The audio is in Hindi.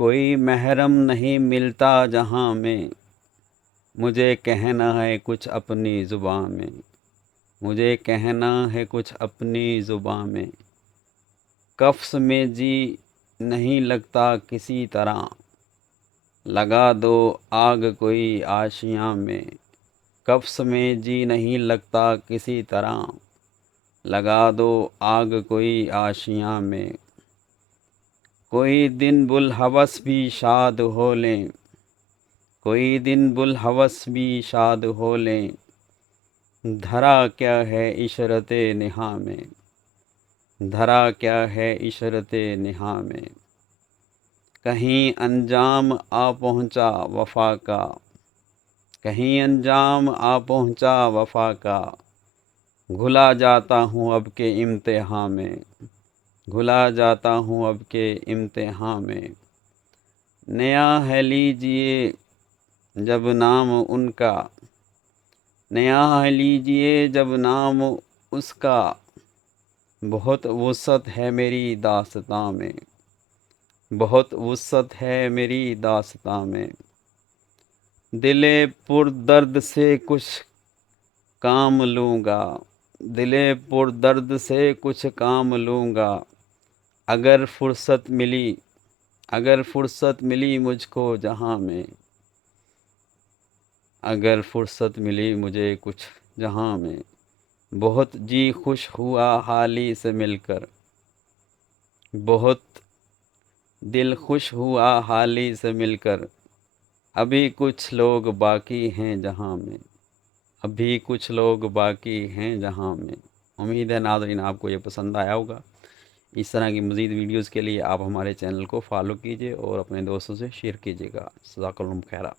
कोई महरम नहीं मिलता जहाँ में, मुझे कहना है कुछ अपनी ज़ुबान में। मुझे कहना है कुछ अपनी ज़ुबान में। कफ्स में जी नहीं लगता किसी तरह, लगा दो आग कोई आशियाँ में। कफ्स में जी नहीं लगता किसी तरह, लगा दो आग कोई आशियाँ में। कोई दिन बुलहवस भी शाद हो लें, कोई दिन बुलहवस भी शाद हो लें। धरा क्या है इशरते निहा में, धरा क्या है इशरते निहा में। कहीं अंजाम आ पहुँचा वफ़ा का, कहीं अंजाम आ पहुँचा वफ़ा का। घुला जाता हूँ अब के इम्तिहान में, घुला जाता हूँ अब के इम्तिहान में। नया है लीजिए जब नाम उनका, नया है लीजिए जब नाम उसका। बहुत वुसअत है मेरी दास्तां में, बहुत वुसअत है मेरी दास्तां में। दिले पुरदर्द से कुछ काम लूँगा, दिले पुरदर्द से कुछ काम लूँगा। अगर फुर्सत मिली, अगर फुर्सत मिली मुझको जहाँ में, अगर फुर्सत मिली मुझे कुछ जहाँ में। बहुत जी खुश हुआ हाली से मिलकर, बहुत दिल खुश हुआ हाली से मिलकर। अभी कुछ लोग बाकी हैं जहाँ में, अभी कुछ लोग बाकी हैं जहाँ में। उम्मीद है नाज़रीन आपको ये पसंद आया होगा। इस तरह की मज़ीद वीडियोज़ के लिए आप हमारे चैनल को फॉलो कीजिए और अपने दोस्तों से शेयर कीजिएगा। जज़ाकल्लाहु खैरा।